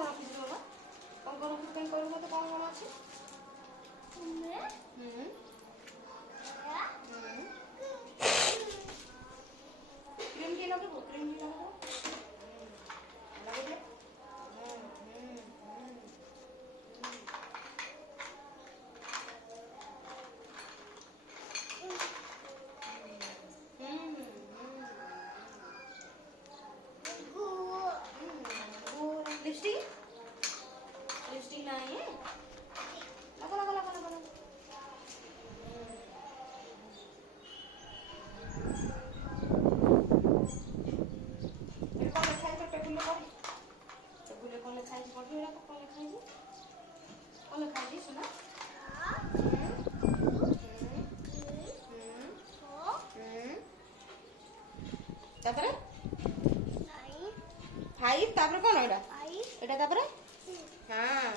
କ'ଣ ରଖିଛୁ ନା କ'ଣ ରଖିଛୁ କାହିଁ କହିଲୁ ମୋତେ କ'ଣ କ'ଣ ଅଛି? କ୍ରିମ୍ କିଏ ଲଗେଇବୁ? କ୍ରିମ୍ କିଏ ଲଗେଇବୁ? ଲଗେଇଦେ। लिपस्टिक लिपस्टिक नहीं है लगा लगा लगा लगा लगा ये कौन लिखा है तो टेबल पे कौन लिखा है पढ़ रहा तो कौन लिखा है सुना तापर 5 तापर कौन एटा एटा तापर हां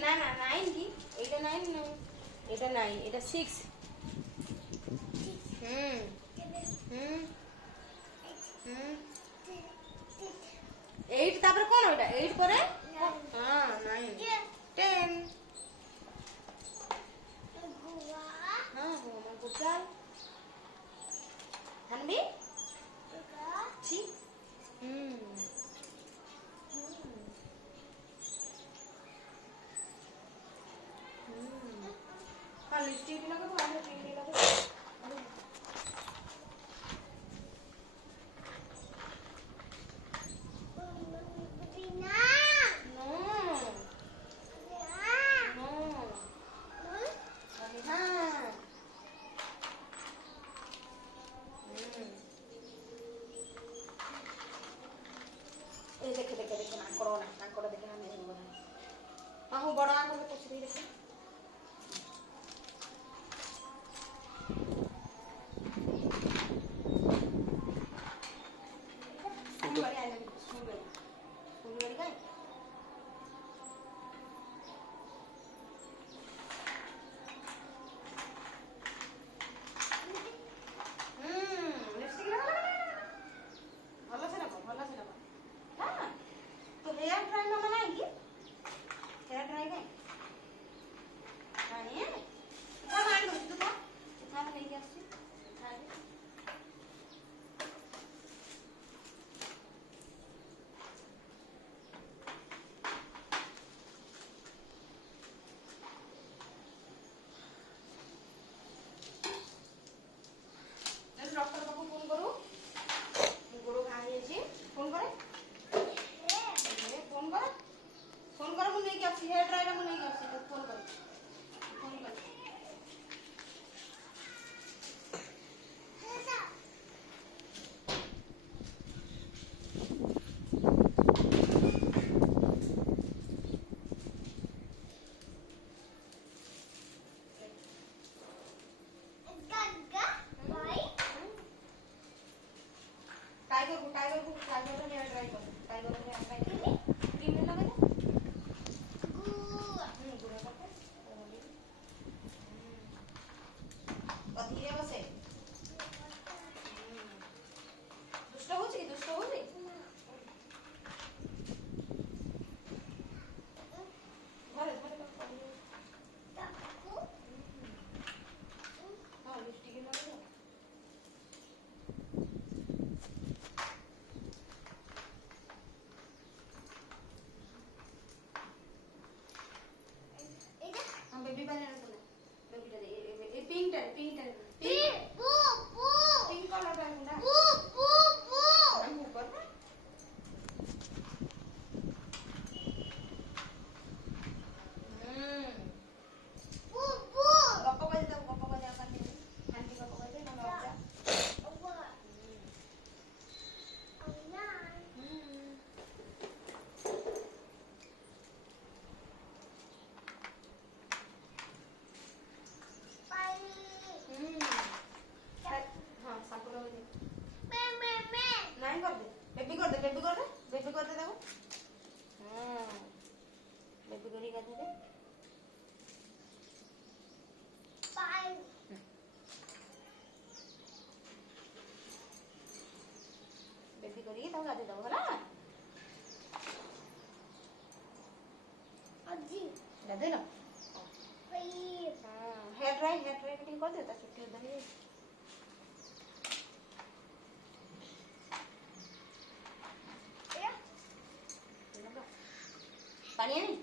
ना ना 9 की एटा 9 एटा 9 एटा 6 8 तापर कौन एटा 8 पर हां 9 10 हां हो मैं गुड हनबी ची हाँ लिपस्टिक लगा तो आगे लिपस्टिक लगा देखे देखे देखे नाकड़ ना नाकड़ देखे ना मेरे हाँ हूँ बड़ा आंख में कुछ नहीं देखे डॉक्टर बाबू फोन करू गोड़ भाई अछि फोन करे फोन कर मु नहीं के आसी हेयर ड्रायर मु नहीं के आसी फोन कर टाइगर को हेयर ड्राई कर टाइगर को हेयर ड्राई कर क्रीम लगा दे गुड़ा करते धीरे बसे दुष्ट हो जी घरे घरे हाँ लिपस्टिक लगा दे बेबी बनाना सुना बेबी टा दे पिंक कलर का मुंडा हम ऊपर गप्पा बजे अपन आंटी गप्पा बजे ना लौटा नहीं कर दे बेबी कर दे देखो हाँ बेबी करी कर दे बेबी କରିକି ତାକୁ ଗାଧେଇ ଦବ ହେଲା। ଗାଧେଇଲ? ହେୟାର ଡ୍ରାଏ ଟିକେ କରିଦିଅ, ତା ଚୁଟି ଓଦା ହେଇଯାଇଛି। ପାଣି ଆଣି